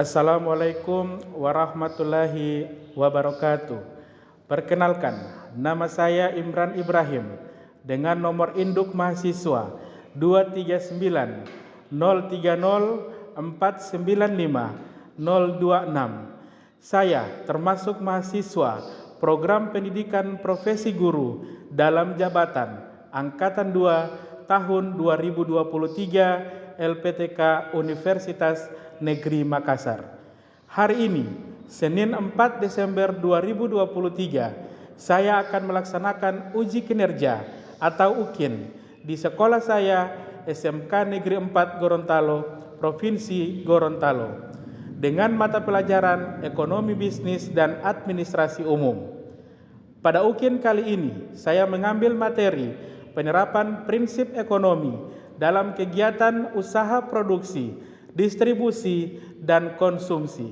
Assalamualaikum warahmatullahi wabarakatuh. Perkenalkan, nama saya Imran Ibrahim dengan nomor induk mahasiswa 239 030 495 026. Saya termasuk mahasiswa program pendidikan profesi guru dalam jabatan Angkatan 2 tahun 2023 LPTK Universitas Negeri Makassar. Hari ini, Senin 4 Desember 2023, saya akan melaksanakan uji kinerja atau UKIN di sekolah saya SMK Negeri 4 Gorontalo, Provinsi Gorontalo, dengan mata pelajaran Ekonomi Bisnis dan Administrasi Umum. Pada UKIN kali ini, saya mengambil materi penerapan prinsip ekonomi dalam kegiatan usaha produksi, distribusi, dan konsumsi.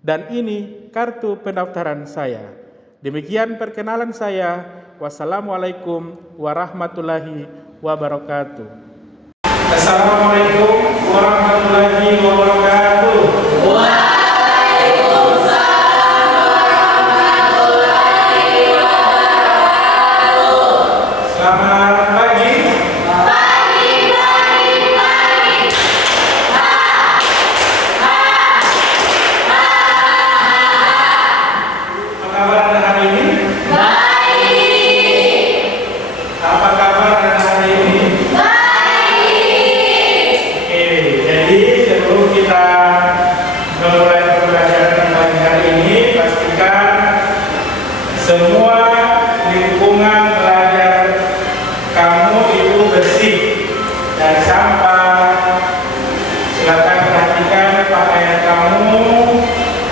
Dan ini kartu pendaftaran saya. Demikian perkenalan saya. Wassalamualaikum warahmatullahi wabarakatuh. Assalamualaikum warahmatullahi wabarakatuh. Selamat pagi. Apa kabar Anda hari ini? Baik. Apa kabar Anda hari ini? Baik. Oke, jadi sebelum kita memulai pembelajaran pagi hari ini, pastikan semua lingkungan belajar kamu itu bersih dari sampah. Silakan perhatikan pakaian kamu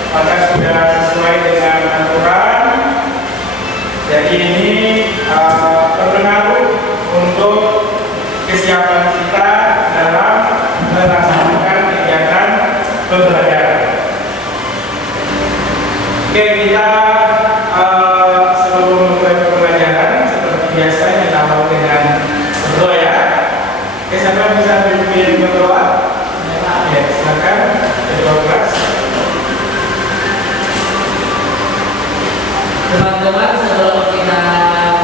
apakah sudah sesuai dengan aturan. Jadi ini berpengaruh untuk kesiapan kita dalam melaksanakan kegiatan pembelajaran. Oke, kita sebelum memulai pembelajaran seperti biasa kita awal dengan berdoa ya. Oke, siapa bisa pimpin berdoa? Ya, silakan berdoa keras. Teman-teman, sebelum kita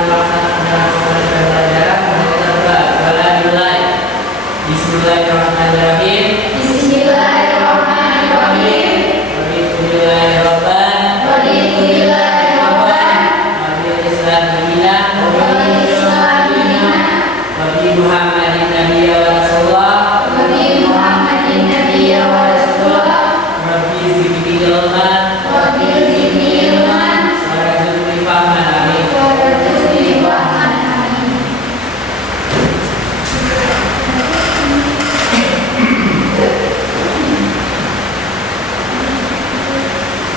melaksanakan pembelajaran, mari kita berdoa dimulai. Bismillahirrahmanirrahim. Bismillahirrahmanirrahim. Muhammadin nabiyya wa rasulullah. Rabbi zidni ilman. Warzuqni fahman. Amin.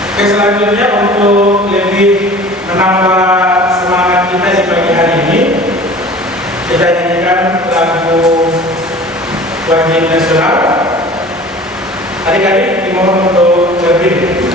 Oke, selanjutnya untuk lebih menambah semangat kita di pagi hari ini, kita nyanyikan lagu wajib nasional. Adik-adik dimohon untuk berdiri.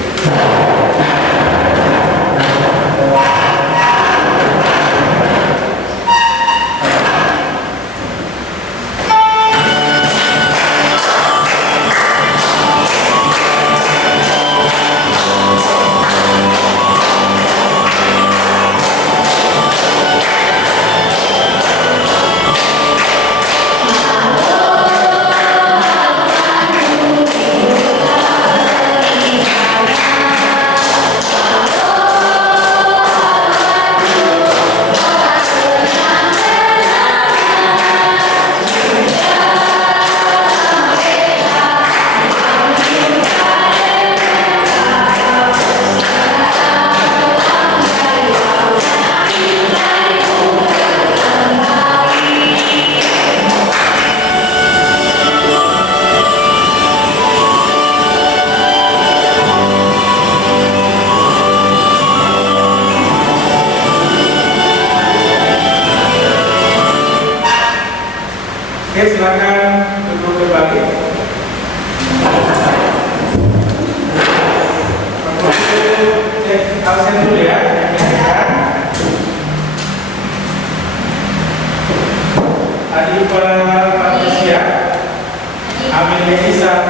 Oke, silakan duduk kembali. Absen dulu ya. Adik para manusia, Amin Melisa,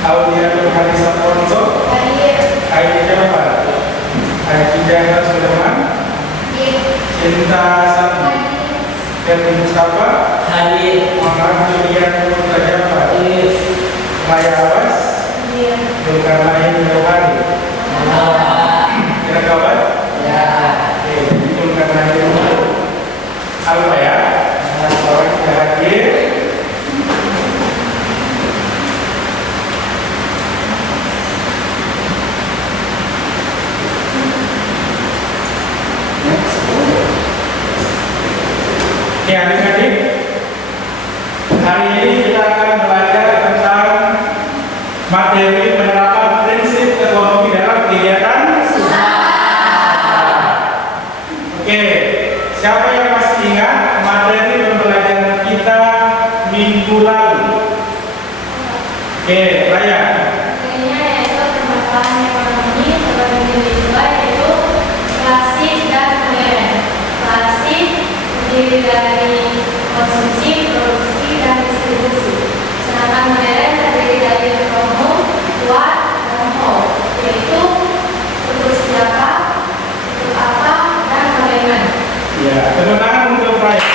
Aulia Hari Saponso, Aida siapa? Aida Sulaiman, Cinta Sami, Ferdi Mustafa, Muhammad Julian Putra Jafar, Maya Abbas, Zulkarnain Rohani. Kira kawan? Ya. Oke, jadi Zulkarnain Rohani. Apa ya? Orang sudah hadir. Oke, adik-adik, hari ini kita akan belajar tentang materi penerapan prinsip ekonomi dalam kegiatan usaha. Oke, siapa yang masih ingat materi pembelajaran kita minggu lalu? Oke, Raya. Yaitu permasalahan ekonomi terbagi dua, yaitu klasik dan modern. Klasik terdiri dari konsumsi, produksi, dan distribusi. Sedangkan modern terdiri dari umum, kuat, dan whole, yaitu untuk siapa, untuk apa, dan bagaimana. Ya, tepuk tangan untuk Raya.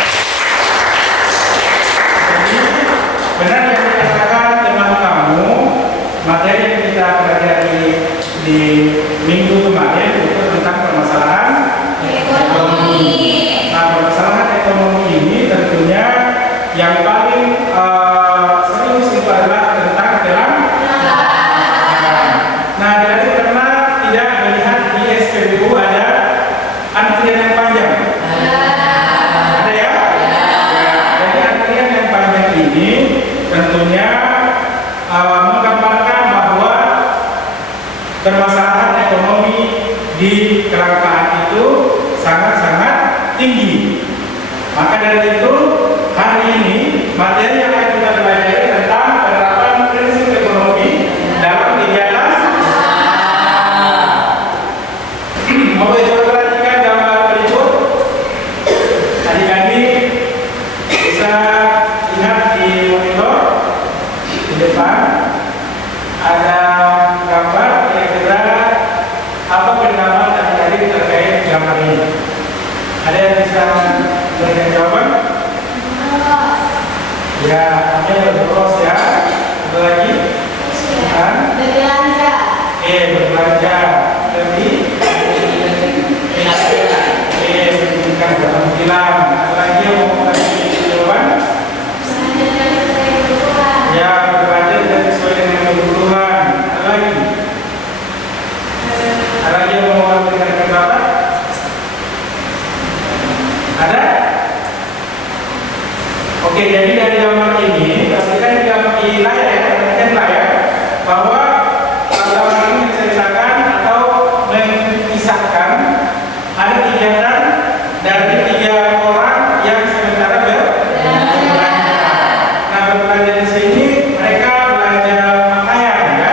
Jadi, benar yang dikatakan teman kamu, materi yang kita pelajari di minggu kemarin itu tentang permasalahan ekonomi. Nah, permasalahan ekonomi ini tentunya yang paling serius itu adalah tentang dalam. Nah, jadi karena tidak melihat di SPBU ada antrian yang panjang. Ada ya? Ya, jadi antrian yang panjang ini tentunya menggambarkan bahwa permasalahan ekonomi di kerangkaan itu sangat-sangat tinggi. Maka dari itu hari ini materi yang akan kita pelajari tentang penerapan prinsip ekonomi dalam kegiatan usaha. Mau coba perhatikan gambar berikut. Adik-adik bisa lihat di monitor di depan ada gambar kira-kira apa pendapat adik-adik terkait gambar ini. Ada yang bisa memberikan jawaban? Ya, namanya berboros ya. Ada lagi? Berbelanja. Berbelanja. Lebih? Menunjukkan keterampilan. Ada lagi yang mau kasih jawaban? Ya, berbelanja dan sesuai dengan kebutuhan. Ada lagi? Ada lagi yang mau memberikan pendapat? Ada? Oke, jadi dari gambar ini, pastikan di gambar ini ya, bahwa gambar ini menceritakan atau mengisahkan ada kegiatan dari 3 orang yang sementara berbelanja. Nah, berbelanja di sini mereka belanja pakaian, ya,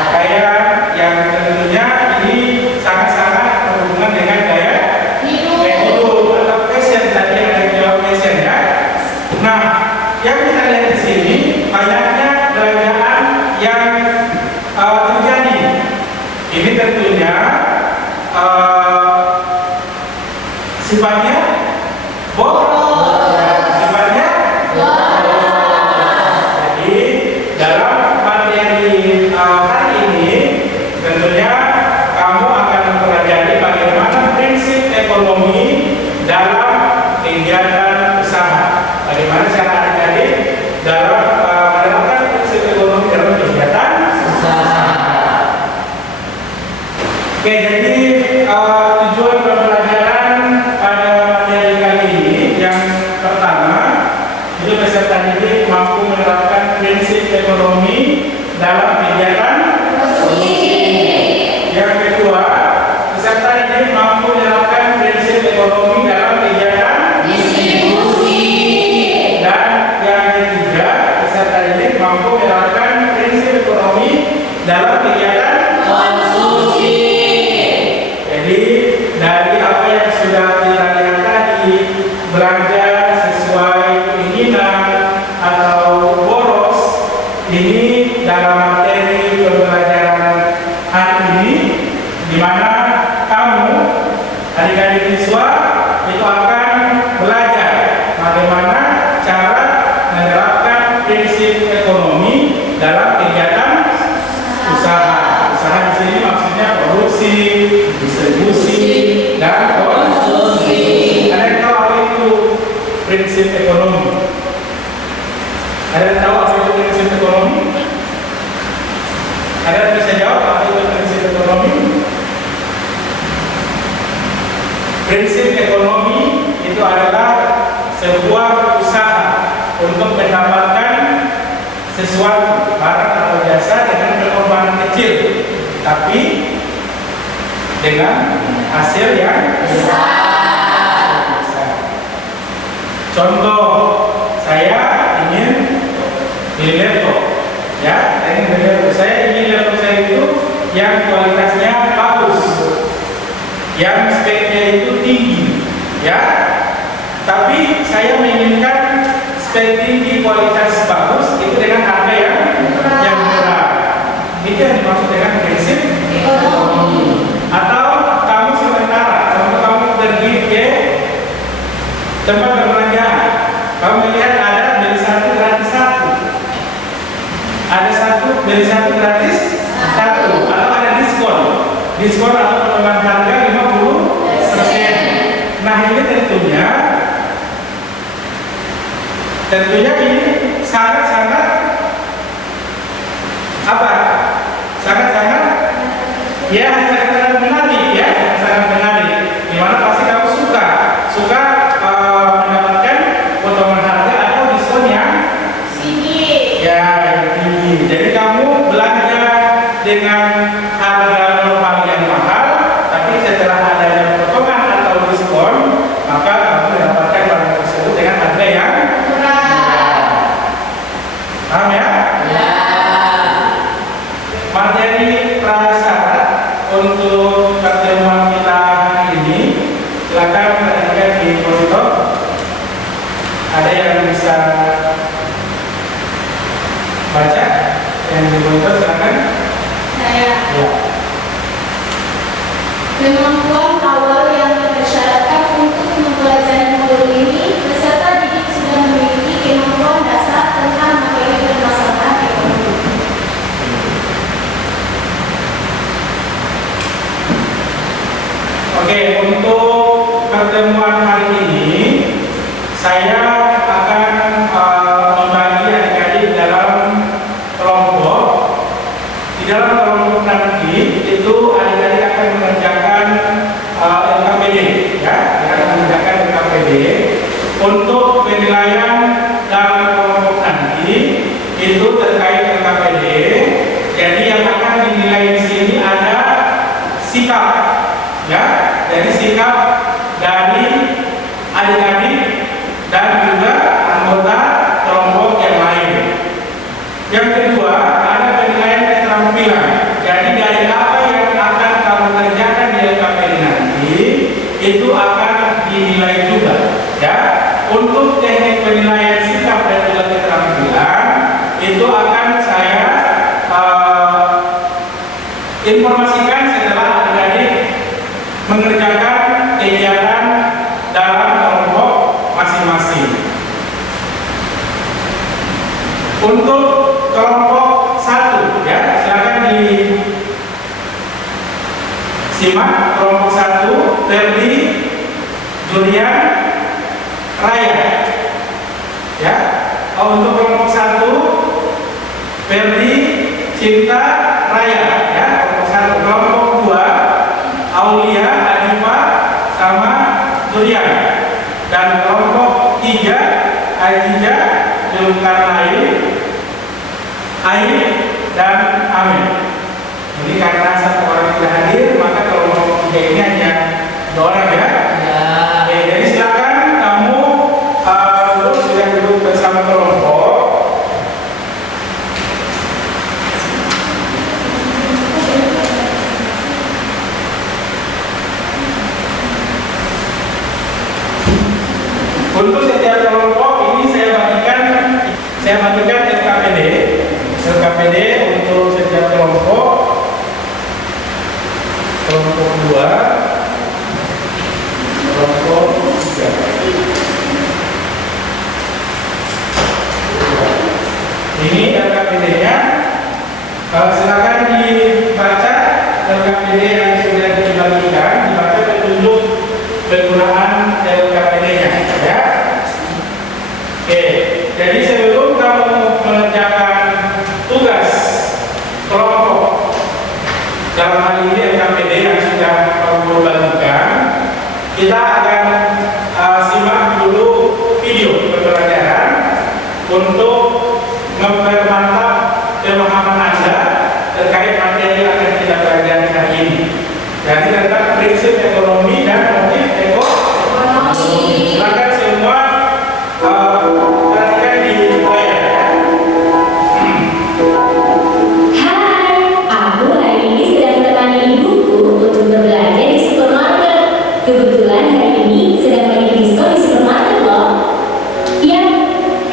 pakaian yang tentunya ini sangat-sangat berhubungan dengan gaya hidup atau fashion. Tadi ada jawab fashion ya. Nah, yang kita lihat di sini banyaknya belanjaan yang terjadi. Ini tentunya sifatnya boros. Sifatnya boros. Jadi dalam materi hari ini tentunya kamu akan mempelajari bagaimana prinsip ekonomi dalam kegiatan usaha. Bagaimana cara adik-adik dalam menerapkan prinsip ekonomi dalam kegiatan usaha. Oke, jadi tujuan pembelajaran pada materi kali ini yang pertama itu peserta didik mampu menerapkan prinsip ekonomi dalam kegiatan produksi. Yang kedua, peserta didik mampu menerapkan prinsip ekonomi dalam kegiatan distribusi. Dan yang ketiga, peserta didik mampu menerapkan prinsip ekonomi dalam kegiatan konsumsi. Jadi dari apa yang sudah kita lihat tadi, belanja sesuai keinginan atau boros, ini dalam materi dalam kegiatan usaha. Usaha di sini maksudnya produksi, distribusi, dan konsumsi. Ada yang tahu apa itu prinsip ekonomi? Ada yang tahu apa itu prinsip ekonomi? Ada yang bisa jawab apa itu prinsip ekonomi? Prinsip ekonomi itu adalah sebuah usaha untuk mendapatkan sesuatu barang atau jasa dengan pengorbanan kecil, tapi dengan hasil yang besar. Contoh, saya ingin beli laptop, ya, saya ingin beli laptop. Saya ingin laptop saya itu yang kualitasnya bagus, yang speknya itu tinggi, ya. Tapi saya menginginkan spek tinggi, kualitas bagus itu dengan harga yang murah. Itu yang dimaksud dengan prinsip ekonomi. Atau kamu sementara, contoh kamu pergi ke tempat perbelanjaan, kamu melihat ada beli satu gratis satu, ada satu beli satu gratis satu, atau ada diskon atau potongan harga 50%. Nah ini tentunya ini sangat-sangat apa? Sangat-sangat ya sangat menarik, ya, sangat menarik. Dimana pasti kamu suka mendapatkan potongan harga atau diskon yang tinggi. Ya, yang tinggi. Jadi kamu belanja dengan harga normal yang mahal, tapi setelah adanya potongan atau diskon, maka kamu mendapatkan barang tersebut dengan harga yang paham ya? Ya. Materi prasyarat untuk pertemuan kita hari ini, silakan perhatikan di monitor. Ada yang bisa baca yang di monitor, silakan. Saya. Ya. Kemampuan awal yang dipersyaratkan untuk mempelajari modul ini, peserta didik sudah memiliki kemampuan dasar tentang materi permasalahan ekonomi. Oke, untuk pertemuan hari ini saya akan membagi adik-adik dalam kelompok. Di dalam kelompok nanti itu adik-adik akan mengerjakan LKPD, ya, akan mengerjakan LKPD. Untuk penilaian dalam kelompok nanti itu terkait LKPD. Jadi yang akan dinilai di sini ada sikap, ya, dari sikap dari adik-adik dan juga anggota kelompok yang lain. Yang kedua ada penilaian keterampilan. Jadi dari apa yang akan kamu kerjakan di LKPD nanti itu akan dinilai juga, ya. Untuk teknik penilaian sikap dan juga keterampilan itu akan saya informasikan setelah adik-adik mengerjakan kegiatan dalam kelompok masing-masing. Untuk kelompok 1, ya, silakan disimak. Kelompok 1, Ferdi, Julian, Raya, ya. Untuk kelompok 1, Ferdi, Cinta, Raya, ya. Kelompok 1. Kelompok 2, Aulia, Adifa, sama Julian. Dan kelompok 3, Ajija, Zulkarnain, Ain, dan Amin. Jadi karena satu orang tidak hadir, maka kelompok 3 ini hanya 2 orang, ya. Oke, jadi silakan kamu sudah duduk bersama kelompok. Untuk setiap kelompok ini saya bagikan LKPD untuk setiap kelompok. Kelompok 2, kelompok 3. Ini LKPD-nya. Silakan dibaca LKPD yang sudah dibagikan, dibaca petunjuk penggunaan LKPD-nya, ya. Oke, jadi sebelum kamu mengerjakan tugas kelompok dalam hal ini LKPD yang sudah kamu bagikan, kita akan simak dulu video pembelajaran untuk mempermantap pemahaman Anda terkait materi yang akan kita pelajari hari ini. Jadi tentang prinsip ekonomi dan motif ekonomi. Silakan semua perhatikan di layar. Hai, aku hari ini sedang menemani ibuku untuk berbelanja di supermarket. Kebetulan hari ini sedang bagi diskon di supermarket loh. Ya,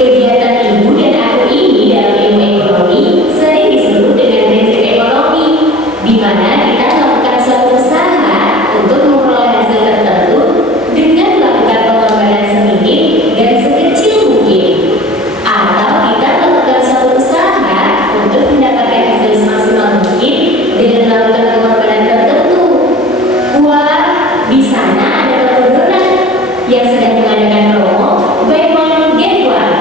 kegiatan ibu dan aku ini dalam ilmu ekonomi sering disebut dengan prinsip ekonomi, di mana kita melakukan suatu usaha untuk memperoleh hasil tertentu dengan melakukan pengorbanan seminim dan sekecil mungkin. Atau kita melakukan suatu usaha untuk mendapatkan hasil semaksimal mungkin dengan melakukan pengorbanan tertentu. Wah, di sana ada toko donat yang sedang mengadakan promo buy one get one.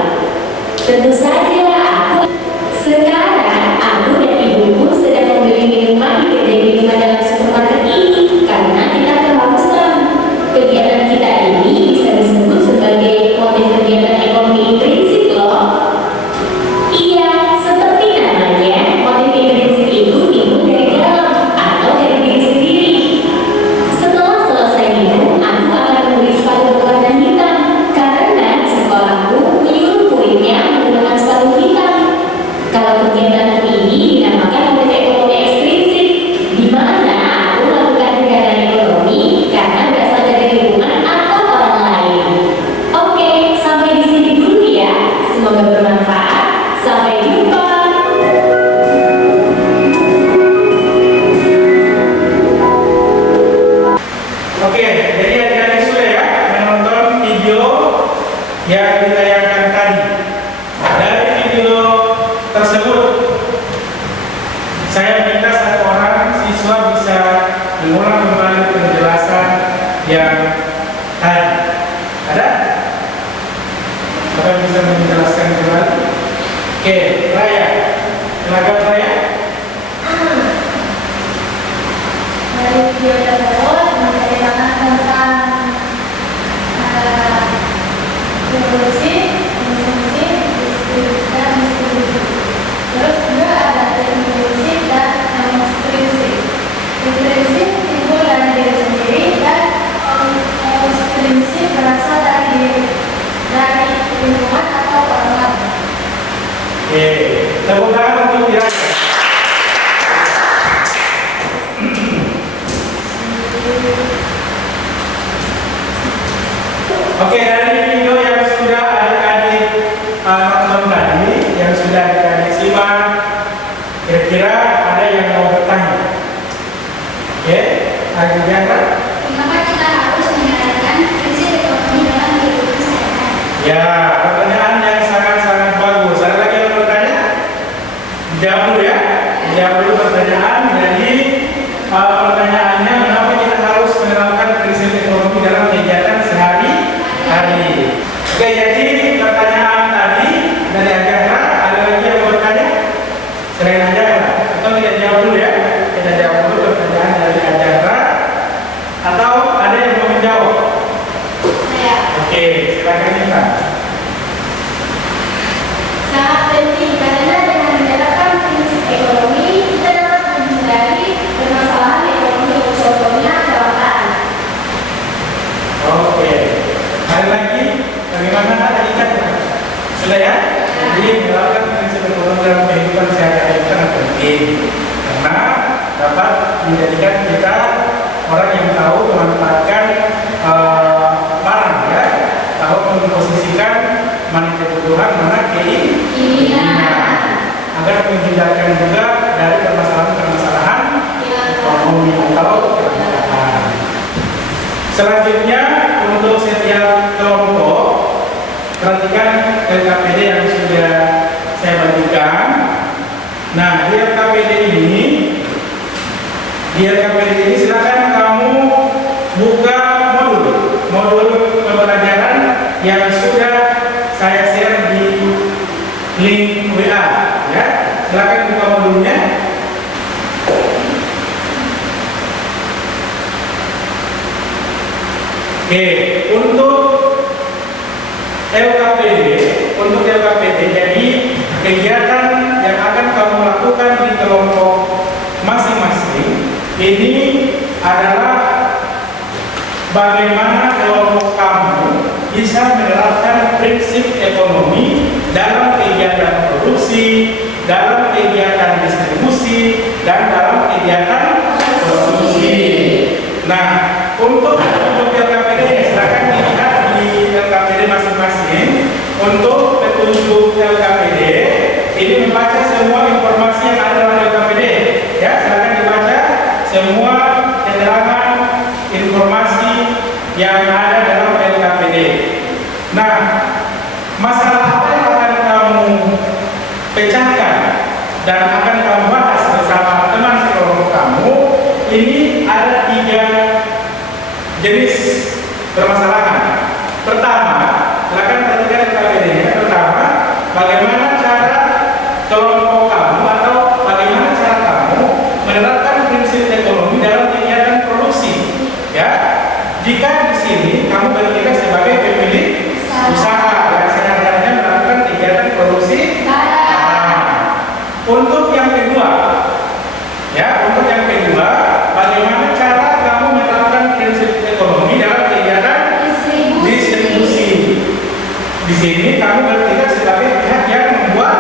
Tentu saja aku sekarang aku dan ibuku sedang membeli minuman di kedai minuman dalam supermarket ini karena kita kehausan. Kegiatan kita ini bisa disebut sebagai motif kegiatan ekonomi intrinsik loh. Iya, seperti namanya, motif intrinsik itu timbul dari dalam atau dari diri sendiri. Setelah selesai minum, aku akan membeli sepatu berwarna hitam karena di sekolahku menyuruh muridnya menggunakan sepatu hitam. Kalau kegiatan ini dinamakan motif ekonomi ekstrinsik, di mana aku melakukan kegiatan ekonomi karena berasal dari lingkungan atau orang lain. Oke, sampai di sini dulu ya. Semoga bermanfaat. Sampai jumpa. Oke, jadi adik-adik sudah ya menonton video yang ditayangkan tadi. Dari video tersebut, saya minta satu orang siswa bisa mengulang kembali penjelasan yang tadi. Ada? Siapa yang bisa menjelaskan kembali? Oke, Raya. Silakan Raya. Dari video tersebut menceritakan tentang produksi, konsumsi, distribusi, dan distribusi. Terus juga ada intrinsik dan ekstrinsik. Intrinsik timbul dari diri sendiri dan ekstrinsik berasal dari lingkungan atau orang lain. Oke, tepuk tangan untuk Raya. Oke, dari video yang sudah adik-adik nonton tadi, yang sudah adik-adik simak, kira-kira ada yang mau bertanya? Oke, adik-adik. Kenapa kita harus menyadarkan prinsip ekonomi dalam kehidupan sehari-hari? Ya, pertanyaan yang sangat-sangat bagus. Ada lagi yang bertanya? Jawab dulu ya. Jawab dulu pertanyaan. Jadi pertanyaannya, kenapa kita harus menerapkan prinsip ekonomi dalam kegiatan sehari-hari? Oke, jadi pertanyaan tadi dari Ajaran, ada lagi yang mau bertanya? Selain Ajaran, atau kita jawab dulu ya? Kita jawab dulu pertanyaan dari Ajaran, atau ada yang mau menjawab? Saya Oke, silakan Nita. sangat penting karena dengan menerapkan prinsip ekonomi kita dapat menghindari permasalahan ekonomi, contohnya kelangkaan. Oke, ada lagi? Bagaimana tadi kan? Sudah ya? Jadi menerapkan prinsip ekonomi dalam kehidupan sehari-hari itu sangat penting karena dapat menjadikan kita orang yang tahu memanfaatkan barang ya, tahu memposisikan mana kebutuhan, mana keinginan, agar menghindarkan juga dari permasalahan-permasalahan ekonomi atau kelangkaan. Selanjutnya untuk setiap kelompok, perhatikan LKPD yang sudah saya bagikan. Nah, di LKPD saya share di link WA ya. Silakan buka modulnya. Oke, untuk LKPD, jadi kegiatan yang akan kamu lakukan di kelompok masing-masing ini adalah bagaimana kelompok kamu bisa menerapkan prinsip ekonomi dalam kegiatan produksi, dalam kegiatan distribusi, dan dalam kegiatan konsumsi. Nah, untuk LKPD silakan dilihat di LKPD masing-masing. Untuk petunjuk LKPD ini membaca semua informasi yang ada dalam LKPD. Ya, silakan dibaca semua keterangan informasi yang ada dalam LKPD. Nah, masalah apa yang akan kamu pecahkan dan akan kamu bahas bersama teman sekelompok kamu, ini ada 3 jenis permasalahan. Pertama, silakan perhatikan LKPD-nya. Pertama, bagaimana cara kelompok kamu atau bagaimana cara kamu menerapkan prinsip ekonomi dalam kegiatan produksi. Ya, jika di sini kamu bertindak sebagai pemilik usaha yang sehari-harinya melakukan kegiatan produksi. Untuk yang kedua, bagaimana cara kamu menerapkan prinsip ekonomi dalam kegiatan distribusi. Di sini kamu bertindak sebagai pihak yang membuat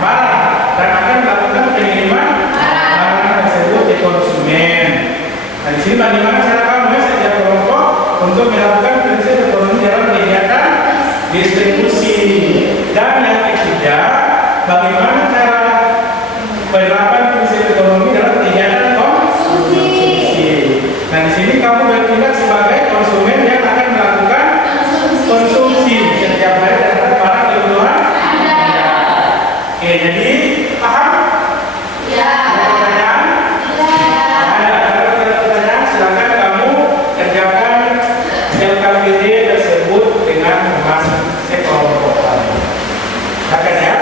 barang dan akan melakukan pengiriman barang tersebut ke konsumen. Nah, di sini bagaimana cara kamu setiap kelompok untuk melakukan prinsip ekonomi dalam kegiatan distribusi. Dan yang ketiga, bagaimana cara penerapan prinsip ekonomi dalam kegiatan konsumsi. Nah, di sini kamu bertindak sebagai konsumen yang akan melakukan konsumsi setiap hari terhadap barang kebutuhan. Oke, jadi paham? Ya. Ada pertanyaan? Ada. Kalau ada pertanyaan, silakan kamu kerjakan LKPD tersebut dengan teman sekelompok kamu. Silakan ya.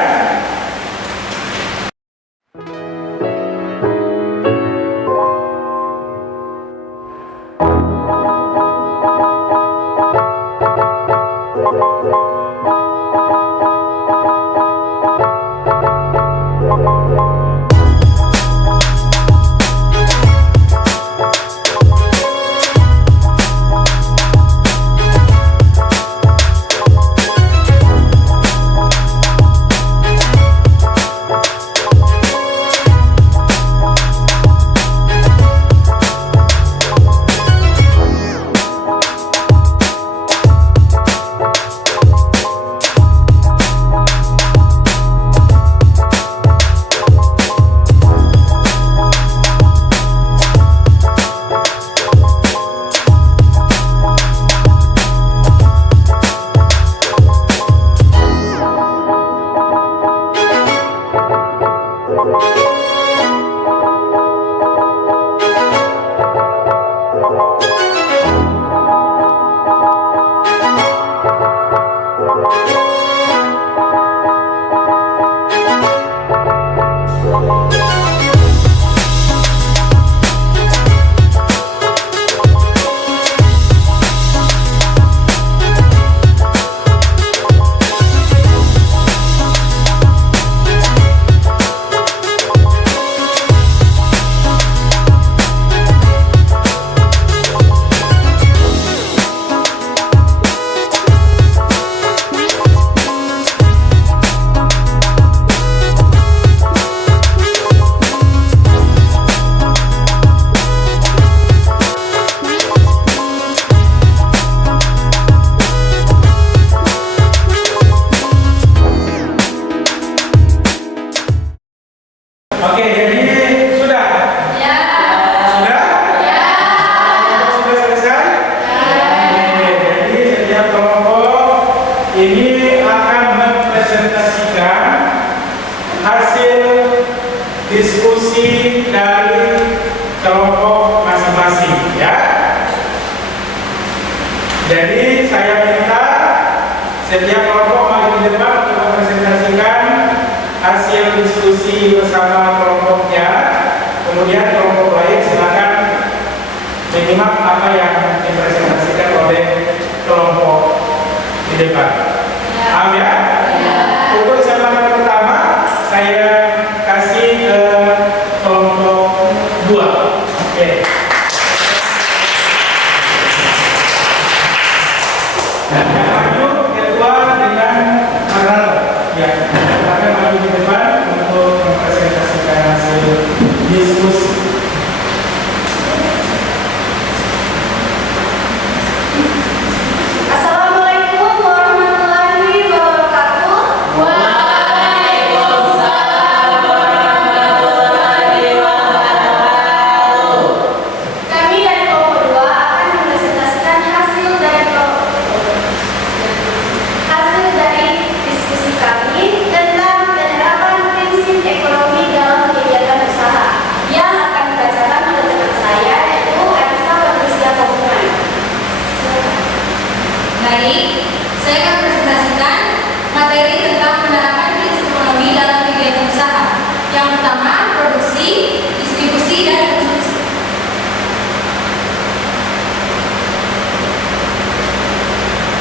ini akan mempresentasikan hasil diskusi dari kelompok masing-masing, ya. Jadi saya minta setiap kelompok diskusi bersama kelompoknya, kemudian kelompok lain silakan menyimak apa yang dipresentasikan oleh kelompok di depan. Paham ya? Untuk kesempatan pertama saya kasih ke kelompok 2. Oke. Maju kedua dengan Maral. Ya, akan maju di depan untuk mempresentasikan hasil diskusi. Assalamualaikum warahmatullahi wabarakatuh. Waalaikumsalam warahmatullahi wabarakatuh. Kami dari kelompok 2 akan mempresentasikan hasil dari diskusi kami tentang penerapan prinsip ekonomi dalam kegiatan usaha yang akan dibacakan oleh teman saya, yaitu Arifah Patricia Komunan. Baik, saya akan presentasikan materi tentang penerapan prinsip ekonomi dalam kegiatan usaha. Yang pertama, produksi, distribusi, dan konsumsi.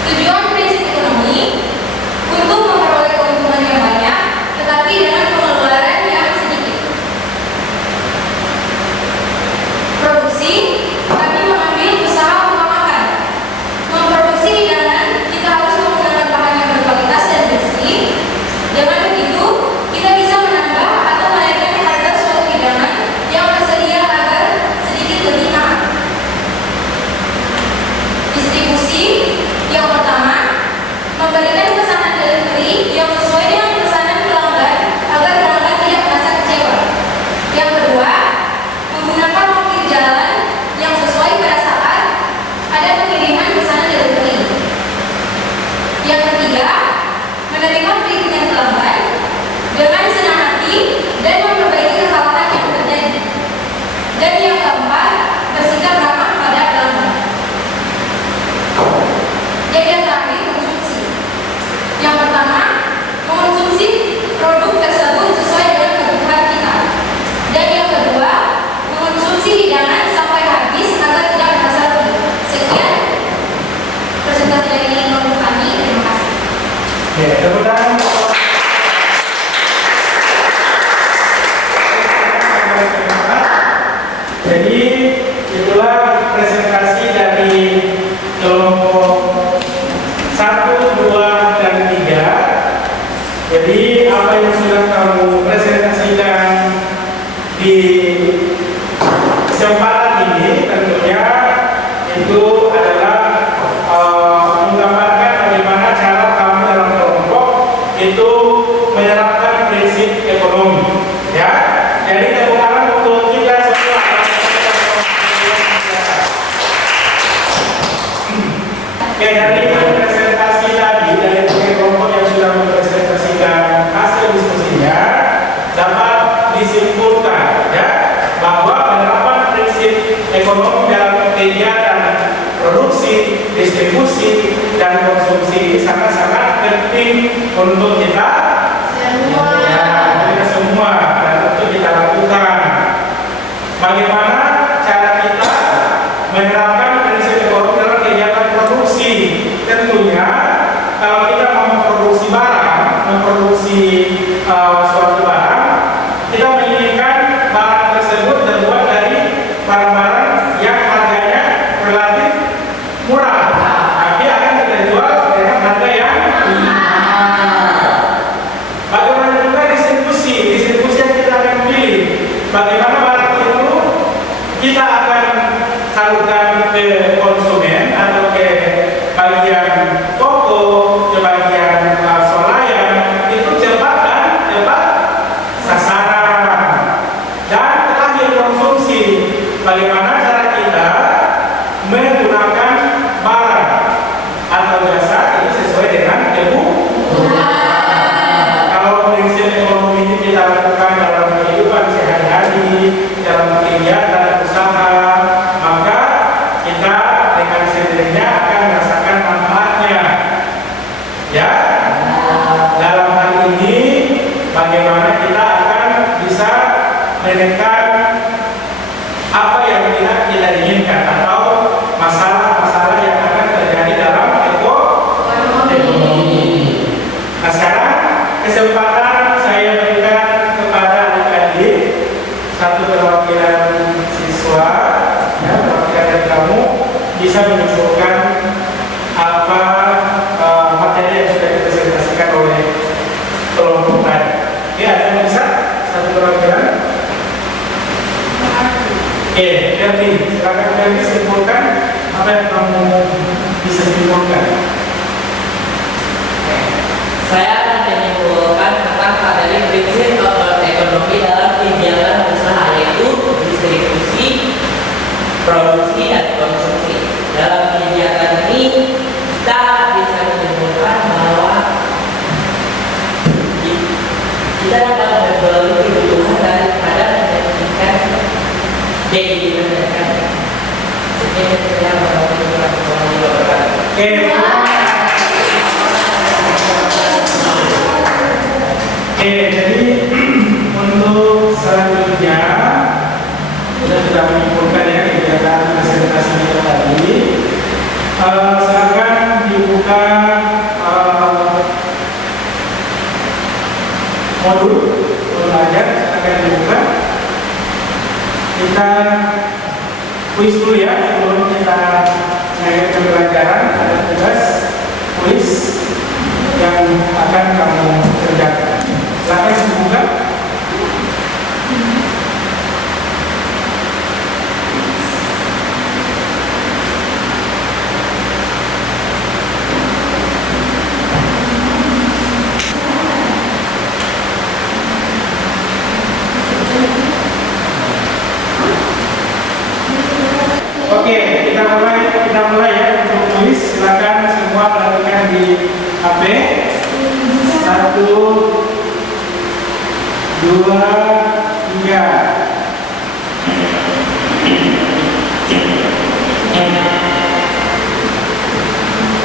Tujuan prinsip ekonomi untuk memperoleh keuntungan yang banyak, tetapi dengan pengeluaran yang sedikit. Produksi, kami mengambil usaha rumah makan. Memproduksi hidangan, kita harus menggunakan bahan yang berkualitas dan bersih. Dengan begitu, kita bisa menambah atau menaikkan harga suatu hidangan yang tersedia agar sedikit lebih aman. Distribusi, yang pertama, memberikan pesanan delivery yang sesuai dengan pesanan pelanggan agar pelanggan tidak merasa kecewa. Yang kedua, menggunakan waktu jalan yang sesuai pada saat ada pengiriman pesanan delivery. Yang ketiga, menerima perizinan pelanggan dengan senang hati dan memperbaiki kesalahan yang terjadi. Dan yang keempat, bersikap ramah pada pelanggan. Dan yang terakhir, konsumsi. Yang pertama, mengonsumsi produk tersebut sesuai dengan kebutuhan kita. Dan yang kedua, mengonsumsi hidangan sampai habis agar tidak merasa rugi. Sekian presentasi dari kelompok kami. Terima kasih. Oke, tepuk tangan. Jadi itulah presentasi dari kelompok 1, 2, dan 3. Jadi apa yang sudah kamu presentasikan di kesempatan ini tentunya itu adalah menggambarkan bagaimana cara kamu dalam kelompok itu menerapkan prinsip ekonomi. Ya, jadi tepuk tangan untuk kita semua. Oke, dari presentasi tadi dari kelompok yang sudah mempresentasikan hasil diskusinya dapat disimpulkan ya bahwa penerapan prinsip ekonomi dalam kegiatan produksi, distribusi, dan konsumsi sangat-sangat penting untuk kita semua dan untuk kita lakukan. Bagaimana cara kita menerapkan prinsip ekonomi dalam kegiatan produksi? Tentunya kalau kita mau memproduksi barang, memproduksi suatu barang, kita menginginkan barang tersebut terbuat dari barang-barang yang harganya relatif murah, tapi akan kita jual dengan harga yang mahal. menyelesaikan apa yang tidak kita inginkan atau masalah-masalah yang akan terjadi dalam ekonomi. Nah, sekarang kesempatan saya berikan kepada adik-adik satu perwakilan siswa, ya, perwakilan dari kamu bisa menunjukkan apa materi yang sudah dipresentasikan oleh kelompok tadi. Ya, ada yang bisa satu perwakilan? Ferdi, silakan Ferdi simpulkan apa yang kamu bisa simpulkan. Saya akan menyimpulkan tentang materi prinsip ekonomi dalam kegiatan usaha, yaitu distribusi, produksi, dan konsumsi. Dalam kegiatan ini kita bisa menyimpulkan bahwa kita dapat membeli kebutuhan daripada menjadikan DI menjadikan. Sekian saya jadi untuk selanjutnya kita sudah menyimpulkan ya kegiatan presentasi kita tadi. Silakan dibuka modul belajar, silakan dibuka. Kita kuis dulu ya sebelum kita mengakhiri pembelajaran. Ada tugas kuis yang akan kamu kerjakan. Silakan dibuka. Oke, kita mulai ya untuk tulis. Silakan semua perhatikan di HP. 1, 2, 3.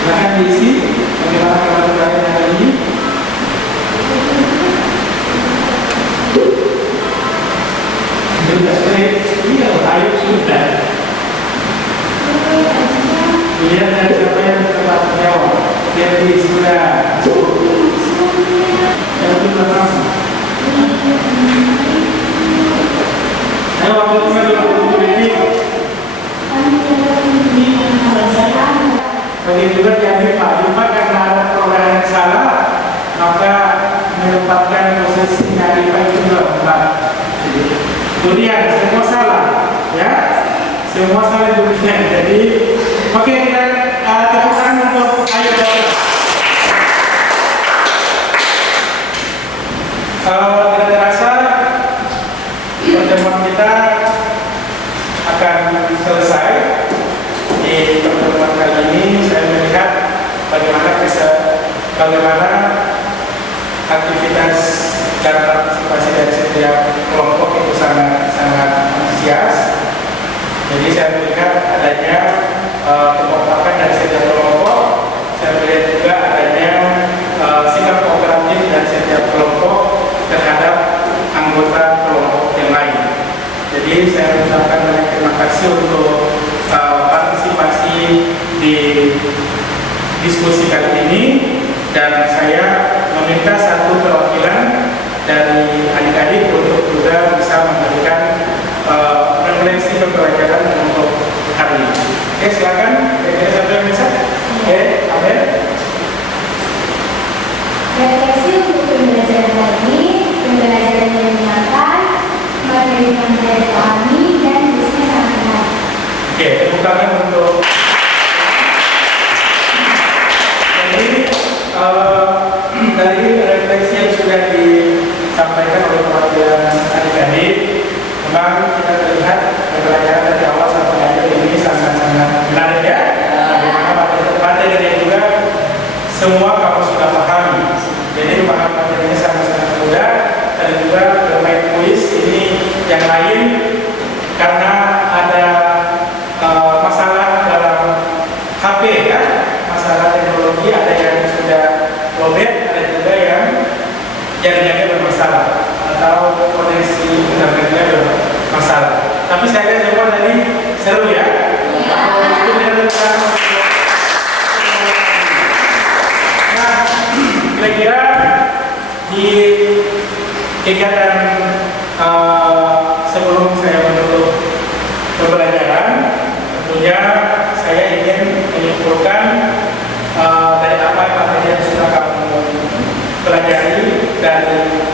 Silakan diisi bagaimana kalau kalian hari ini. Sudah iya, ayo sudah. Lihat dari siapa yang tepat menjawab. Jadi sudah. Yang belakang. Ayo waktu kita dulu detik. Begitu juga Diva karena ada program yang salah, maka menempatkan posisinya Diva itu juga benar. Kemudian semua salah, ya. Semua salah dulunya. Jadi, oke, kita tepuk tangan untuk Ayu Daud. Tidak terasa pertemuan kita akan selesai. Di pertemuan kali ini saya melihat bagaimana aktivitas dan partisipasi dari setiap kelompok itu sangat antusias. Jadi saya melihat adanya kekompakan dari setiap kelompok. Saya melihat juga adanya sikap kooperatif dari setiap kelompok terhadap anggota kelompok yang lain. Jadi saya mengucapkan banyak terima kasih untuk partisipasi di diskusi kali ini, dan saya meminta satu perwakilan dari adik-adik untuk juga bisa memberikan referensi pembelajaran untuk hari ini. Oke, silakan. Siapa yang bisa? Oke, Abel. Terima kasih untuk pembelajaran tadi. Pembelajaran yang menyenangkan, materi-materi kami, dan bisnis sangat menarik. Oke, tepuk tangan untuk. Jadi dari refleksi yang sudah disampaikan oleh perwakilan adik-adik, memang kita terlihat pembelajaran dari awal sampai akhir ini sangat-sangat menarik ya. Bagaimana materi yang juga semua kamu sudah pahami. Jadi paham materinya sangat-sangat mudah, dan juga bermain kuis ini yang lain karena ada masalah dalam HP ya, masalah teknologi, ada yang sudah lowbat, ada juga yang jaringannya bermasalah atau koneksi internetnya bermasalah. masalah. Tapi saya lihat semua tadi seru ya. Itu benar-benar. Nah, kira-kira di kegiatan sebelum saya menutup pembelajaran, tentunya saya ingin menyimpulkan dari apa materi yang sudah kamu pelajari dari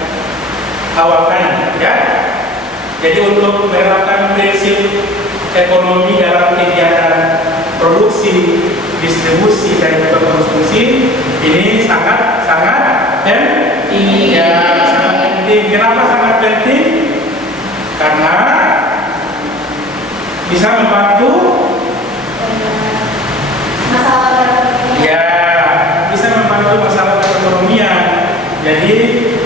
awal tadi, ya. Jadi untuk menerapkan prinsip ekonomi dalam kegiatan produksi, distribusi dan juga konsumsi ini sangat penting. Ya, sangat penting. Kenapa sangat penting? Karena bisa membantu ya, bisa membantu masalah perekonomian. Jadi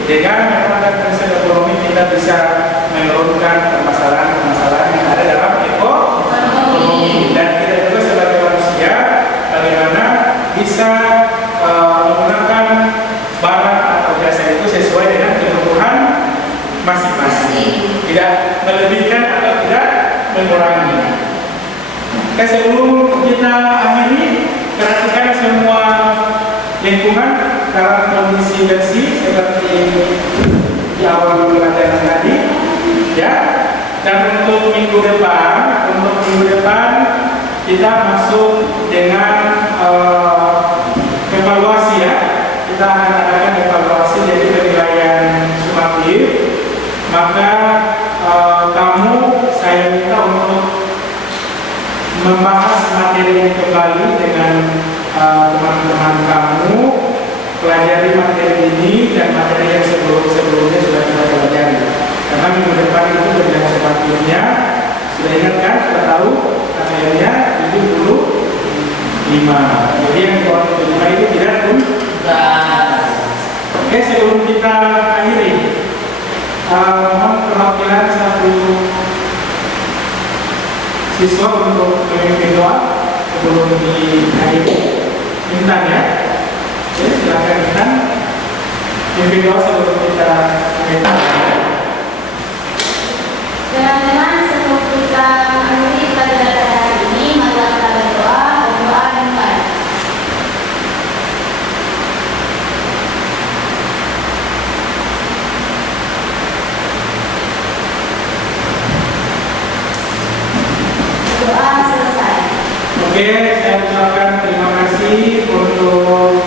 dengan menerapkan prinsip ekonomi kita bisa menurunkan permasalahan-permasalahan yang ada dalam ekonomi, dan kita juga sebagai manusia bagaimana bisa menggunakan barang atau jasa itu sesuai dengan kebutuhan masing-masing, tidak melebihkan atau tidak mengurangi. Oke, sebelum kita akhiri, perhatikan semua lingkungan dalam kondisi bersih seperti di awal pembelajaran tadi, ya. Dan untuk minggu depan kita masuk dengan evaluasi, ya. Kita akan adakan evaluasi, jadi penilaian sumatif. Maka kamu saya minta untuk membahas materi ini kembali dengan teman-teman kamu, pelajari materi ini dan materi yang sebelumnya sudah kita pelajari. Karena minggu depan itu penilaian sumatifnya sudah ingat kan, sudah tahu materinya 75. Jadi yang kurang 75 itu tidak tuntas. Oke, sebelum kita akhiri, mohon perwakilan satu siswa untuk memimpin doa sebelum diakhiri. Intan, ya. Oke, silakan Intan memimpin doa sebelum kita akhiri. Teman-teman, sebelum kita mengakhiri pelajaran hari ini, mari kita berdoa dimulai. Doa selesai. Oke, saya ucapkan terima kasih untuk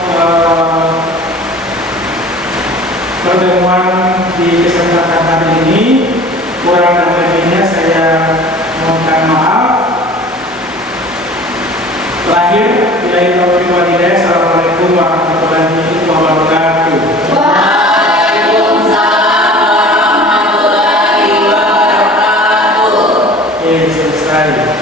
pertemuan di kesempatan hari ini. Kurang dan lebihnya saya mohonkan maaf. Terakhir, billahi taufiq wal hidayah. Assalamualaikum warahmatullahi wabarakatuh. Waalaikumsalam warahmatullahi wabarakatuh. Oke, selesai.